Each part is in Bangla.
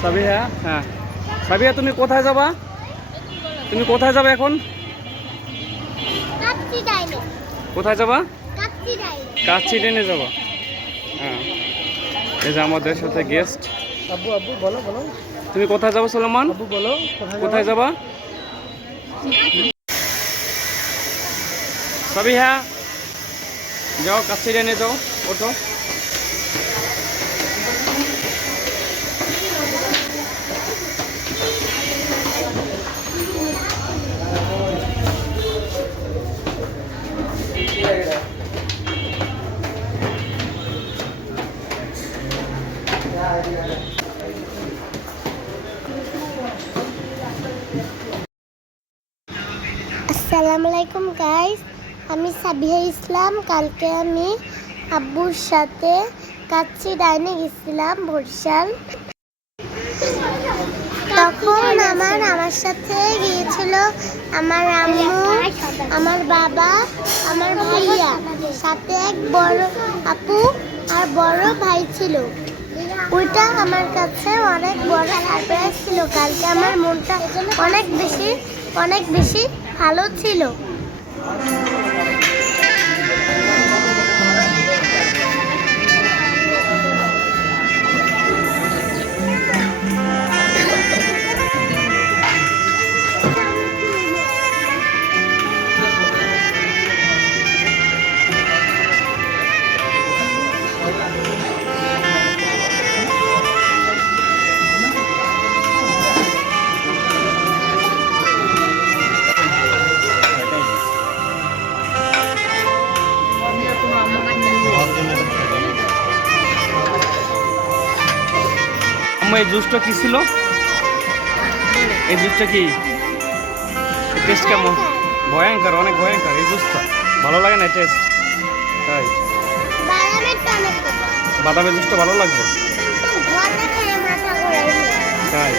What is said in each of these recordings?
সাবিহা, হ্যাঁ সাবিহা, তুমি কোথায় যাবা? তুমি কোথায় যাবে এখন? কোথায় যাবা? কাচ্চি ট্রেনে যাবা? হ্যাঁ, এই যে আমাদের সাথে গেস্ট। আব্বু আব্বু বলো বলো, তুমি কোথায় যাবো সুলেমান? আব্বু বলো কোথায় যাবা? সাবিহা যাও, কাচ্চি ট্রেনে যাও, ওঠো। আসসালামু আলাইকুম গাইস, আমি সাবিহা ইসলাম। কালকে আমি আব্বুর সাথে কাচ্চি ডাইনে গেছিলাম বরিশাল। তখন আমার সাথে গিয়েছিল আমার আম্মু, আমার বাবা, আমার ভাইয়া, সাথে এক বড় আপু আর বড় ভাই ছিল। ওইটা আমার কাছে অনেক বড় সারপ্রাইজ ছিল। কালকে আমার মনটা অনেক বেশি ভালো ছিল। এই জুসটা কি ছিল? এই জুসটা কি টেস্ট কেমন? ভয়ঙ্কর, অনেক ভয়ঙ্কর এই জুসটা। ভালো লাগে না টেস্ট? তাই বাদামের জুসটা ভালো লাগবে তাই?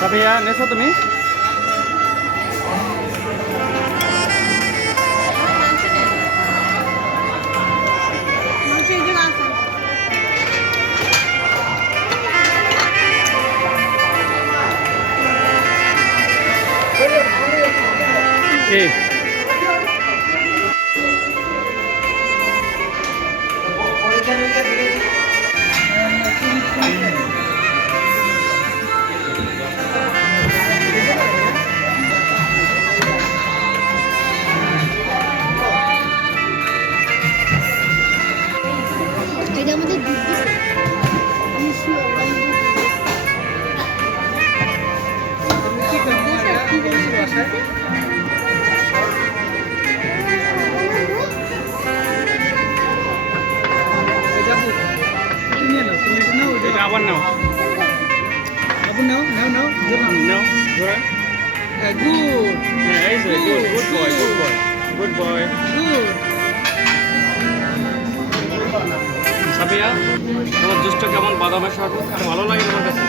সাবিহা নেছো তুমি? কি এটা আমাদের আবার নাও, আব্বু নাও নাও নাও নাও ধরে। গুড এই যে good, good boy, good boy, good boy. Good. Sabiha, তোমার জুসটা কেমন? বাদামের শরবত ভালো লাগে তোমার কাছে?